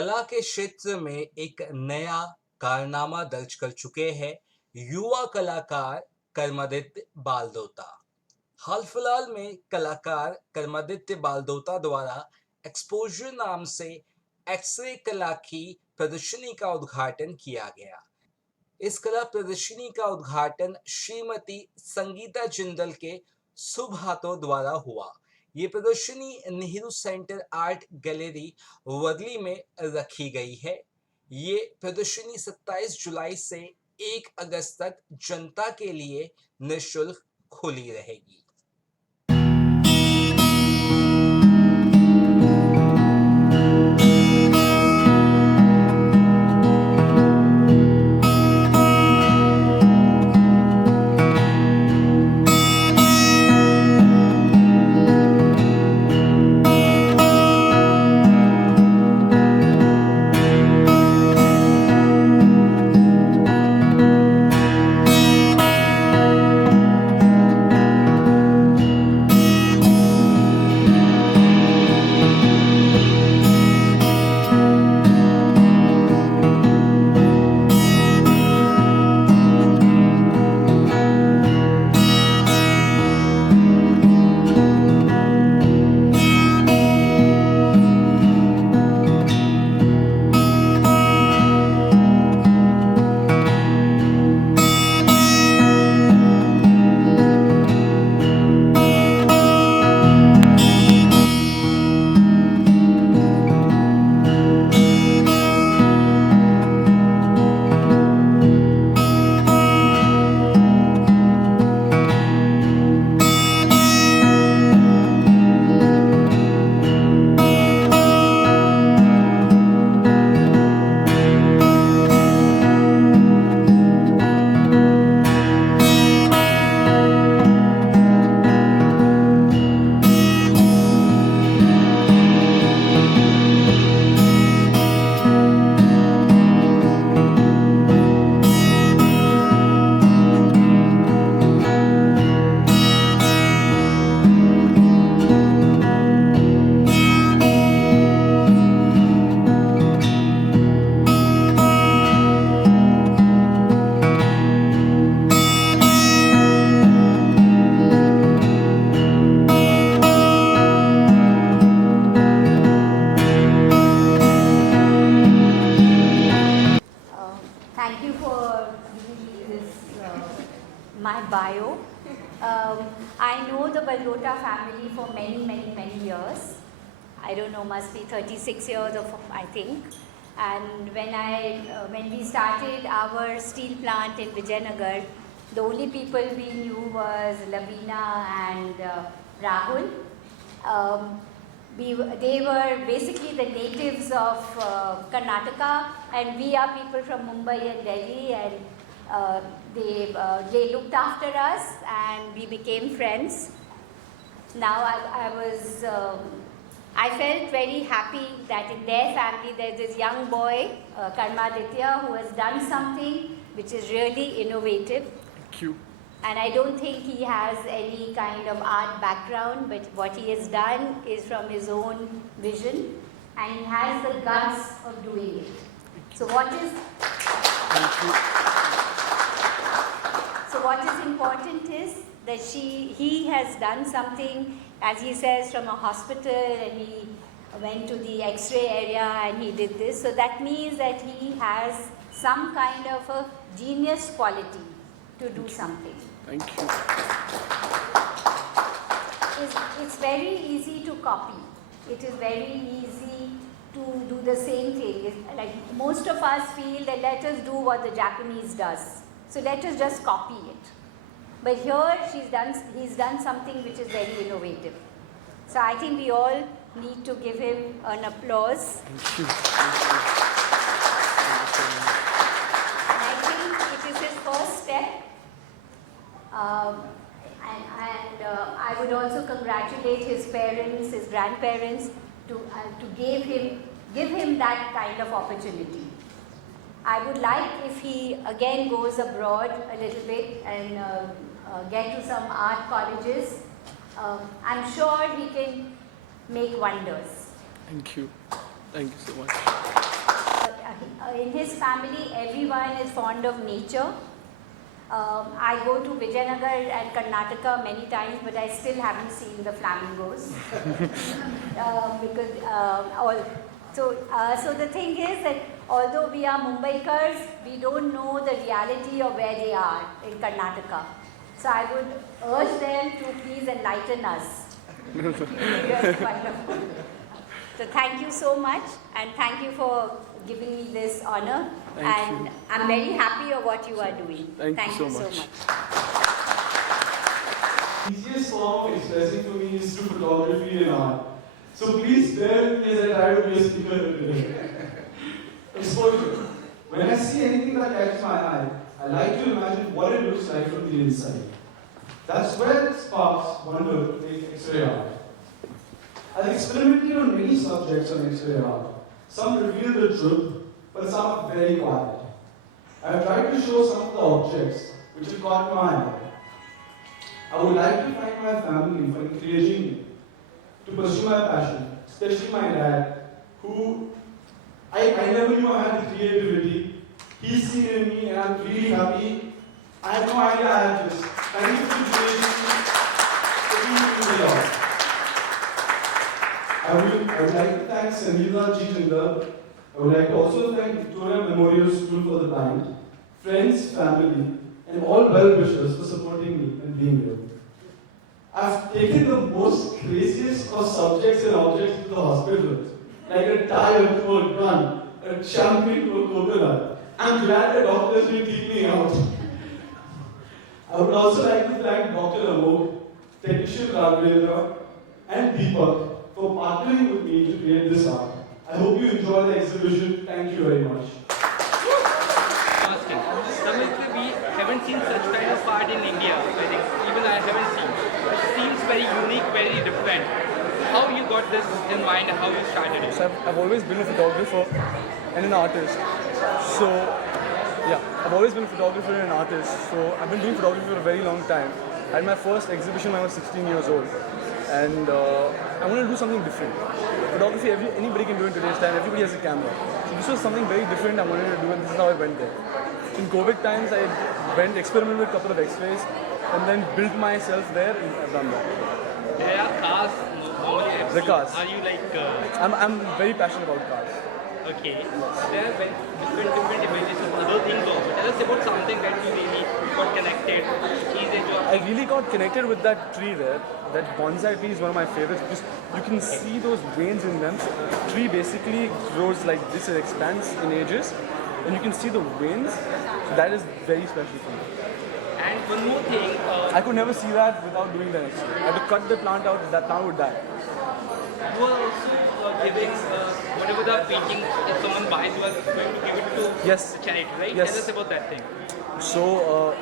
कला के क्षेत्र में एक नया कारनामा दर्ज कर चुके हैं युवा कलाकार कर्मादित्य बालदोता। हाल फिलहाल में कलाकार कर्मादित्य बालदोता द्वारा एक्सपोजर नाम से एक्सरे कला की प्रदर्शनी का उद्घाटन किया गया। इस कला प्रदर्शनी का उद्घाटन श्रीमती संगीता जिंदल के शुभ हाथों द्वारा हुआ। ये प्रदर्शनी Nehru centre art gallery Worli में रखी गई है। ये प्रदर्शनी 27 जुलाई से 1 अगस्त तक जनता के लिए निःशुल्क खुली रहेगी। Thank you for giving me this, my bio. I know the Baldota family for many years. I don't know, must be 36 years of, I think. And when we started our steel plant in Vijayanagar, the only people we knew was Lavina and Rahul. They were basically the natives of Karnataka, and we are people from Mumbai and Delhi, and they looked after us and we became friends. Now I felt very happy that in their family there's this young boy, Karmaditya, who has done something which is really innovative. Thank you. And I don't think he has any kind of art background, but what he has done is from his own vision, and he has the guts of doing it. So what is important is that he has done something, as he says, from a hospital, and he went to the X-ray area and he did this. So that means that he has some kind of a genius quality to do something. Thank you. It's very easy to copy. It is very easy to do the same thing. Like most of us feel that let us do what the Japanese does. So let us just copy it. But here he's done something which is very innovative. So I think we all need to give him an applause. Thank you. And I think it is his first step. I would also congratulate his parents, his grandparents, to give him that kind of opportunity. I would like if he again goes abroad a little bit and get to some art colleges. I'm sure he can make wonders. Thank you. Thank you so much. In his family, everyone is fond of nature. I go to Vijayanagar and Karnataka many times, but I still haven't seen the flamingos. So the thing is that although we are Mumbaikars, we don't know the reality of where they are in Karnataka. So I would urge them to please enlighten us. Yes, wonderful. So thank you so much, and thank you for giving me this honor. Thank you. I'm very happy of what you are doing. Thank you so much. Easiest form of expressing for me is through photography and art. So please bear with me as I try to be a speaker today. Exposure. When I see anything that catches my eye, I like to imagine what it looks like from the inside. That's where it sparks wonder to make X-ray art. I've experimented on many subjects on X-ray art. Some reveal the truth, but some are very quiet. I've tried to show some of the objects which have caught my eye. I would like to thank my family for encouraging me to pursue my passion, especially my dad, who I never knew I had the creativity. He's seen in me, and I'm really happy. I had no idea I had this. Thank you for encouraging me for being in the job. I would like to thank Sangeeta Jitendra. I would like to also thank Victoria Memorial School for the Blind, friends, family, and all well-wishers for supporting me and being here. I've taken the most craziest of subjects and objects to the hospital, like a tire to a gun, a champagne to a coconut. I'm glad the doctors will keep me out. I would also like to thank Dr. Amok, technician Raghavendra, and Deepak for partnering with me to create this art. I hope you enjoy the exhibition. Thank you very much. Samit, we haven't seen such kind of art in India. I think even I haven't seen. It seems very unique, very different. How you got this in mind and how you started it? So I've always been a photographer and an artist. So yeah, I've always been a photographer and an artist. So I've been doing photography for a very long time. I had my first exhibition when I was 16 years old. And I wanted to do something different. Photography, anybody can do in today's time. Everybody has a camera. So this was something very different I wanted to do, and this is how I went there. In COVID times, I went experimented with a couple of X-rays, and then built myself there, and I've done that. There are cars normally. The cars. Are you like? I'm very passionate about cars. Okay. There are different images of other things also. Tell us about something that you really got connected. I really got connected with that tree there. That bonsai tree is one of my favorites because you can see those veins in them. So the tree basically grows like this and expands in ages, and you can see the veins. So that is very special for me. And one more thing. I could never see that without doing the X-ray. I had to cut the plant out. That plant would die. You are also giving whatever the painting, if someone buys, you are going to give it to Yes. the charity, right? Yes. Tell us about that thing. So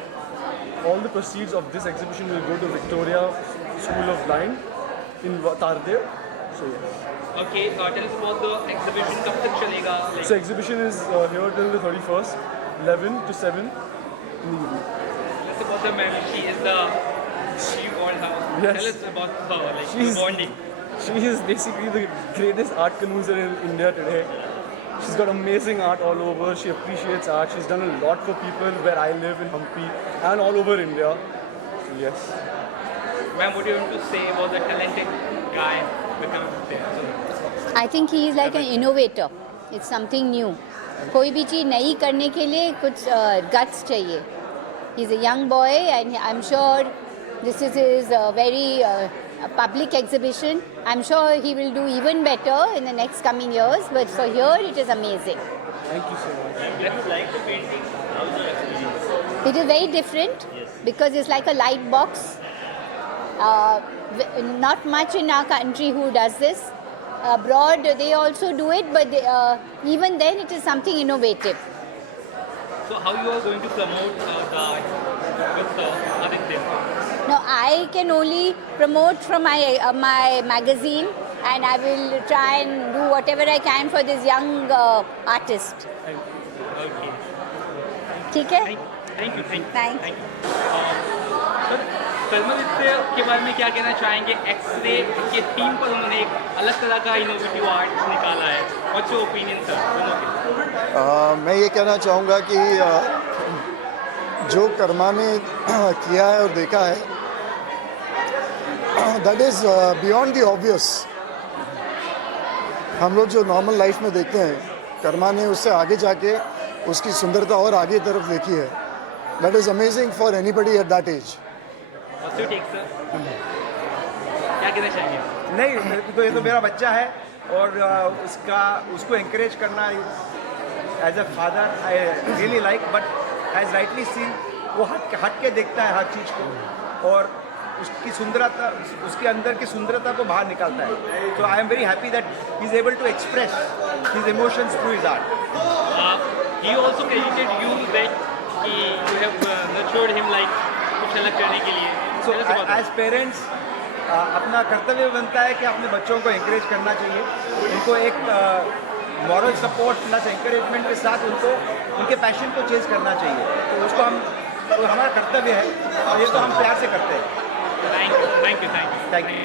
all the proceeds of this exhibition will go to Victoria School of Blind in Tardev. So yes. Okay, tell us about the exhibition. कब तक चलेगा? Like, So exhibition is here till the 31st, 11 to 7 in the evening. tell us about the ma'am. She is the she called her. Yes. Tell us about her, like She's- bonding. She is basically the greatest art connoisseur in India today. She's got amazing art all over. She appreciates art. She's done a lot for people where I live in Hampi and all over India. So yes. Ma'am, what do you want to say about the talented guy becoming there? I think he is like an innovator. It's something new. कोई भी चीज़ नई करने के लिए कुछ guts चाहिए. He's a young boy, and I'm sure this is his very public exhibition. I'm sure he will do even better in the next coming years. But for here, it is amazing. Thank you so much. Did you like the painting? How was your experience? It is very different because it's like a light box. Not much in our country who does this. Abroad, they also do it, but even then, it is something innovative. So how you are going to promote the art with Aditya? No, I can only promote from my magazine, and I will try and do whatever I can for this young artist. Okay. ठीक है? Thank you. Thank Sir, Karmaditya के बारे में क्या कहना चाहेंगे? X ray के team पर उन्होंने एक अलग तरह का इनोवेटिव आर्ट निकाला है। व्हाट्स योर ओपिनियन सर दोनों के? मैं ये कहना चाहूँगा कि जो कर्मा ने किया है और देखा है, that is beyond the obvious. हम लोग जो नॉर्मल लाइफ में देखते हैं, कर्मा ने उससे आगे जाके उसकी सुंदरता और आगे तरफ देखी है। That is amazing for anybody at that age. What's your take sir? क्या कहना चाहेंगे? नहीं, तो ये तो मेरा बच्चा है और उसको encourage करना as a father I really like, but as rightly seen वो हट के देखता है हर चीज़ को और उसकी सुंदरता, उसके अंदर की सुंदरता को बाहर निकालता है। तो I am very happy that he is able to express his emotions through his art. He also credited you that you have nurtured him like कुछ अलग करने के लिए। So Tell us about that. As parents अपना कर्तव्य बनता है कि अपने बच्चों को encourage करना चाहिए, उनको एक मॉरल सपोर्ट प्लस encouragement के साथ उनको उनके पैशन को चेज करना चाहिए। तो उसको तो हमारा कर्तव्य है और ये तो हम प्यार से करते हैं। Thank you. Thank you.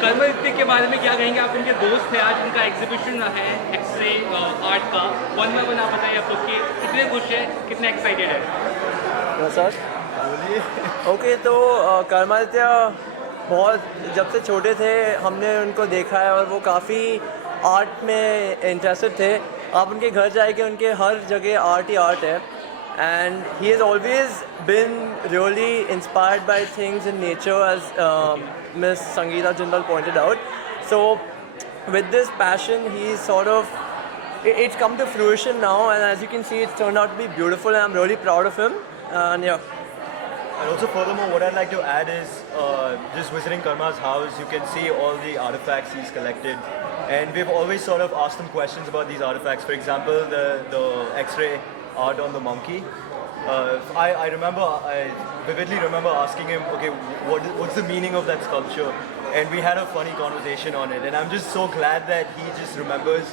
Karmaditya के बारे में क्या कहेंगे? आप उनके दोस्त थे, आज उनका एग्जीबिशन है एक्सरे आर्ट का। वन बाय वन आप बताइए आप लोग कि कितने खुश है, कितने एक्साइटेड है? सर ओके, तो कर्मादित्य बहुत जब से छोटे थे हमने उनको देखा है और वो काफ़ी आर्ट में इंटरेस्टेड थे। आप उनके घर जाएंगे, उनके हर जगह आर्ट ही आर्ट है। And he has always been really inspired by things in nature, as Miss Sangeeta Jindal pointed out. So with this passion, he's sort of, it's come to fruition now, and as you can see, it's turned out to be beautiful, and I'm really proud of him. And yeah. And also furthermore, what I'd like to add is just visiting Karma's house, you can see all the artifacts he's collected. And we've always sort of asked him questions about these artifacts. For example, the X-ray art on the monkey. I vividly remember asking him, okay, what's the meaning of that sculpture? And we had a funny conversation on it. And I'm just so glad that he just remembers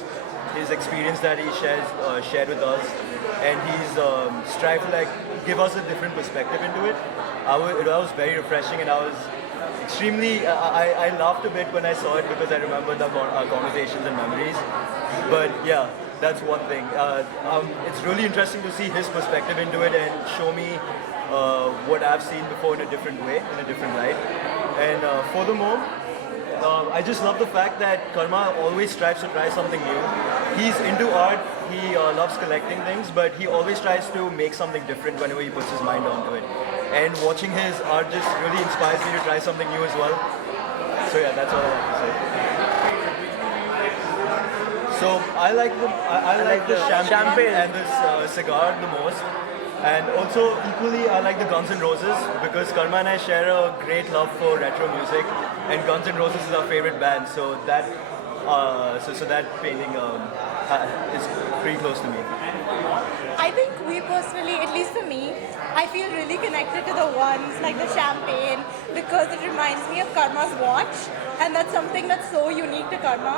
his experience that he shared with us. And he's strived to like give us a different perspective into it. It was very refreshing, and I was extremely, I laughed a bit when I saw it because I remember the conversations and memories. But yeah, that's one thing. It's really interesting to see his perspective into it and show me what I've seen before in a different way, in a different light. And furthermore, I just love the fact that Karma always strives to try something new. He's into art, he loves collecting things, but he always tries to make something different whenever he puts his mind onto it. And watching his art just really inspires me to try something new as well. So yeah, that's all I like to say. So I like the champagne and this cigar the most, and also equally I like the Guns N' Roses because Karma and I share a great love for retro music, and Guns N' Roses is our favorite band. So that that painting is pretty close to me. I think we personally, at least for me, I feel really connected to the ones like the champagne because it reminds me of Karma's watch, and that's something that's so unique to Karma.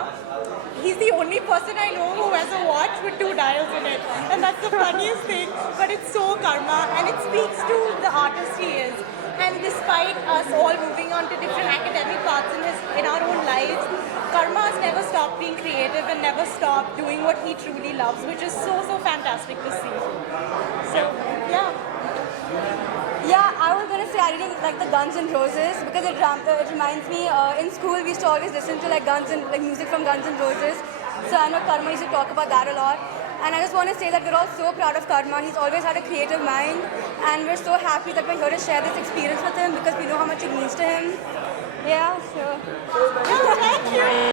He's the only person I know who has a watch with 2 dials in it, and that's the funniest thing, but it's so Karma, and it speaks to the artist he is. And despite us all moving on to different academic paths in our own lives, Karma has never stopped being creative and never stopped doing what he truly loves, which is so fantastic to see. So, yeah. Yeah, I was gonna say I really like the Guns N' Roses because it reminds me in school we used to always listen to like music from Guns N' Roses. So I know Karma used to talk about that a lot. And I just want to say that we're all so proud of Karma. He's always had a creative mind, and we're so happy that we're here to share this experience with him because we know how much it means to him. Yeah, sure. Thank you.